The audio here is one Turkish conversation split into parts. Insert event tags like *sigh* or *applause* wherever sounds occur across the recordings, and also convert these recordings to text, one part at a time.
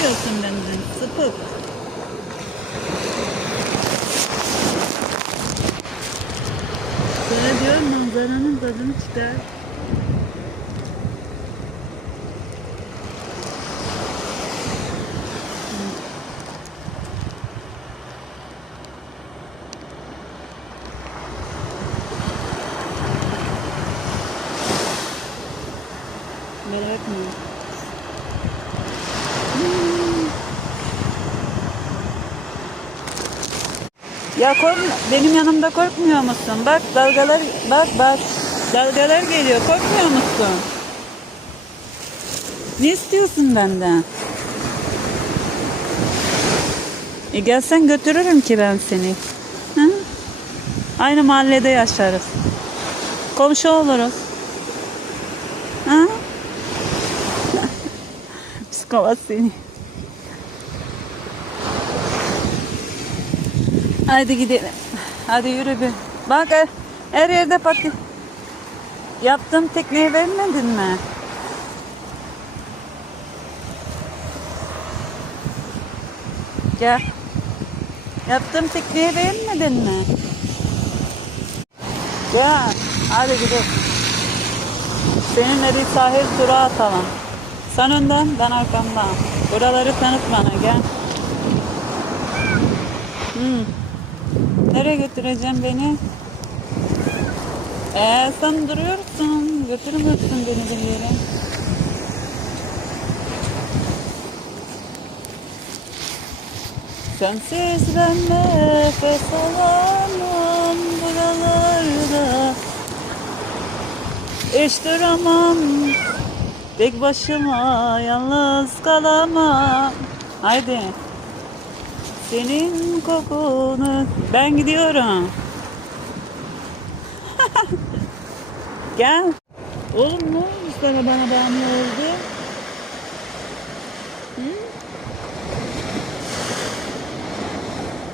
istiyorsun benden? Sıpık. Sana diyorum manzaranın tadını çıkar. Merak mı? Ya korkma, benim yanımda korkmuyor musun? Bak dalgalar, bak bak dalgalar geliyor. Korkmuyor musun? Ne istiyorsun benden? E gelsen götürürüm ki ben seni. Hı? Aynı mahallede yaşarız. Komşu oluruz. Ha? *laughs* Psikopat seni. Hadi gidelim. Hadi yürü bir. Bak her, her yerde pati. Yaptığım tekneyi vermedin mi? Gel. Yaptığım tekneyi beğenmedin mi? Gel. Hadi gidelim. Seninle bir sahil turu atalım. Sen önden, ben arkamdan. Buraları tanıt bana gel. Hmm. Nereye götüreceğim beni? Ee, sen duruyorsun. Götürmüyorsun beni bir yere. Sensiz ben nefes alamam buralarda Hiç duramam Tek başıma yalnız kalamam Haydi Senin kokunu Ben gidiyorum *laughs* Gel Oğlum ne olmuş sana bana bağımlı oldu? Hı?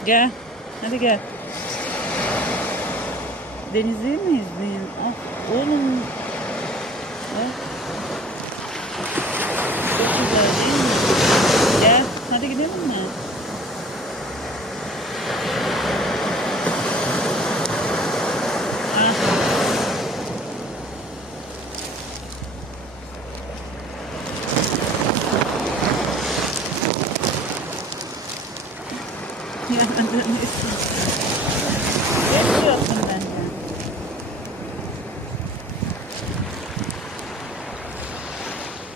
Gel. Hadi gel. Denizi mi izleyeyim? Ah, oğlum. *laughs* Ja, dann ist es.